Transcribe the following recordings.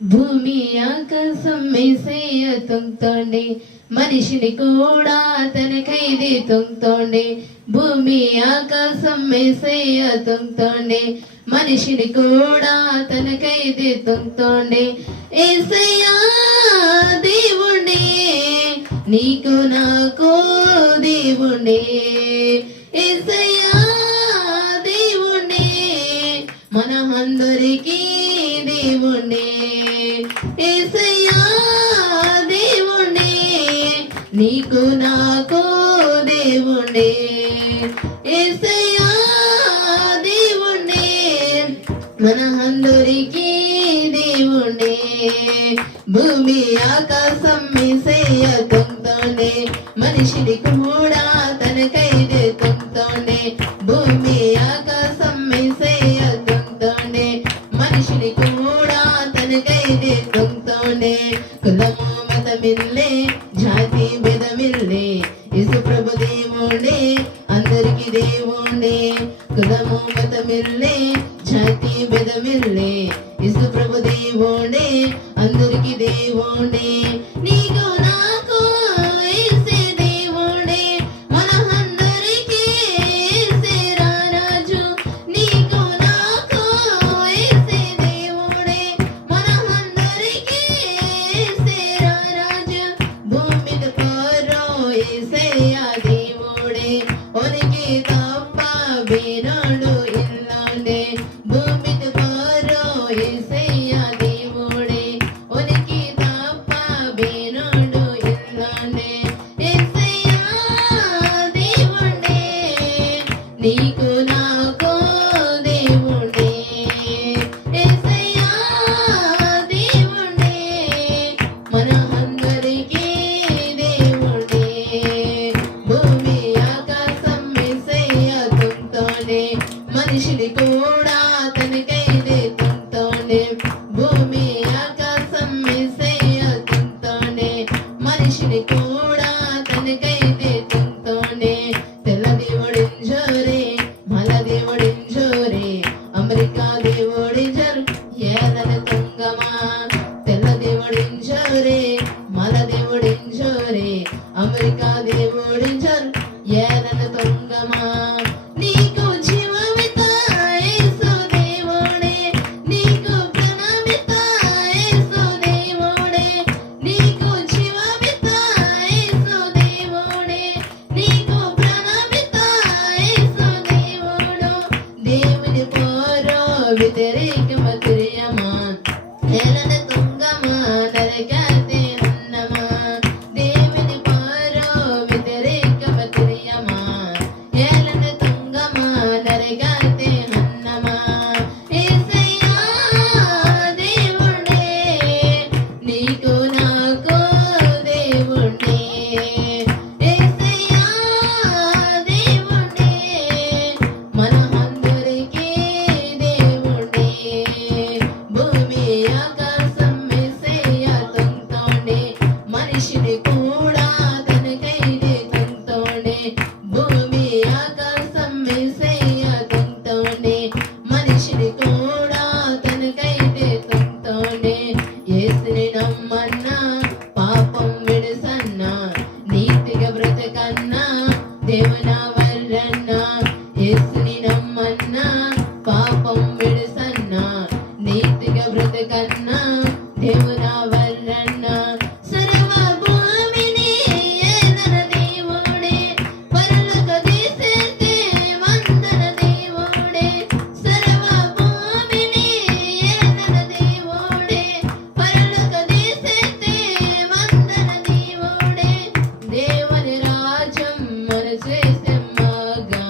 భూమి ఆకాశం యేసయ్య తొంగుతోంది, మనిషిని కూడా తనకైది తొంగుతోంది. భూమి ఆకాశం యేసయ్య తొంగుతోంది, మనిషిని కూడా తనకైది తొంగుతోంది. యేసయ్య దేవుడే, నీకు నాకు దేవుడే. యేసయ్య దేవుడే, మన అందరికీ దేవుడే. యేసయ్యా దేవుడే, నీకు నాకు దేవుడే. యేసయ్యా దేవుడే, మన అందరికీ దేవుడే. భూమి ఆకాశం యేసయ్య తొంగుతోంది, మనిషిని కూడా తనకైదే తొంగుతోంది. భూమి ఆకాశం యేసయ్య తొంగుతోంది, మనిషిని కూడా తనకైదే తొంగుతోంది. కులము మతమిల్లే, జాతి భేదమిల్లే, యేసు ప్రభు దేవుడే, అందరికి దేవుడే. కులము మతమిల్లే, జాతి భేదమిల్లే, యేసు ప్రభు దేవుడే, అందరికి దేవుడే. నీకు నాకు యేసే దేవుడే, మన అందరికీ యేసే రారాజు. నీకు నాకు యేసే దేవుడే, మన అందరికీ యేసే రారాజు. భూమిద పారో యేసయ్య దేవుడే, ఒనికి తప్ప వేరాడు ఇల్లాడే. భూమిద పారో యేసయ్య దేవుడే, ఒనికి తప్ప వేరాడు ఇల్లాడే. యేసయ్య దేవుడే, నీకు నాకు దేవుడే. యేసయ్య దేవుడే, మన అందరికీ దేవుడే. భూమి ఆకాశం యేసయ్య తొంగుతోంది, మనిషిని కూడా తనకైదే తొంగుతోంది. భూమి ఆకాశం యేసయ్య తొంగుతోంది, మనిషిని కూడా తనకైదే తొంగుతోంది. తెల్ల దేవుడింజోరే, మల దేవుడింజోరే, అమెరికా దేవుడింజరు ఏదన తుంగమా. తెల్ల దేవుడింజోరే, మల దేవుడింజోరే, అమెరికా దేవుడింజరు ఏదన తుంగమా. నీకు జీవమిత యేసు దేవుడే, నీకు ప్రాణమిత యేసు దేవుడే. నీకు జీవమిత యేసు దేవుడే, నీకు ప్రాణమిత యేసు దేవుడు. దేవుని పోరో వ్యతిరేకమ క్రియమా, నేలన తుంగమా, నరకతే అన్నమా. దేవుని పోరో వ్యతిరేకమ క్రియమా, ఏలన తుంగమా, నరకతే అన్నమా. యేసయ్య దేవుడే, నీకు నాకు దేవుడే. యేసయ్య దేవుడే, మన అందరికీ దేవుడే. భూమి ఆకాశం యేసయ్య తొంగుతోంది, మనిషిని కూడా తనకైదే తొంగుతోంది. భూమి ఆకాశం యేసయ్య తొంగుతోంది, మనిషిని కూడా తనకైదే తొంగుతోంది. యేసుని నమ్మన్నా పాపం విడుసన్నా, నీతిగా బ్రతకన్నా దేవున వర్రన్నా. యేసుని నమ్మన్నా పాపం విడుసన్నా, నీతిగా బ్రతకన్నా దేవున వర్రన్నా. సర్వ భూమిని ఏలన దేవుడే, పరలోక దేశతే వందన దేవుడే. సర్వ భూమిని ఏలన దేవుడే, పరలోక దేశతే వందన దేవుడే. దేవుని రాజ్యం మన చేసెమ్మగా,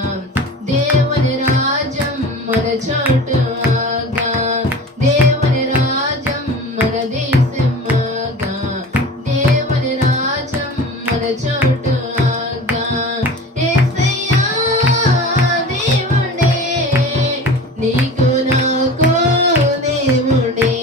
దేవుని రాజ్యం మన చోటు ఆగా. దేవుని రాజ్యం మన దేశమగా, దేవుని రాజ్యం మన చోటు ఆగా. యేసయ్య దేవుడే, నీకు నాకు దేవుడే.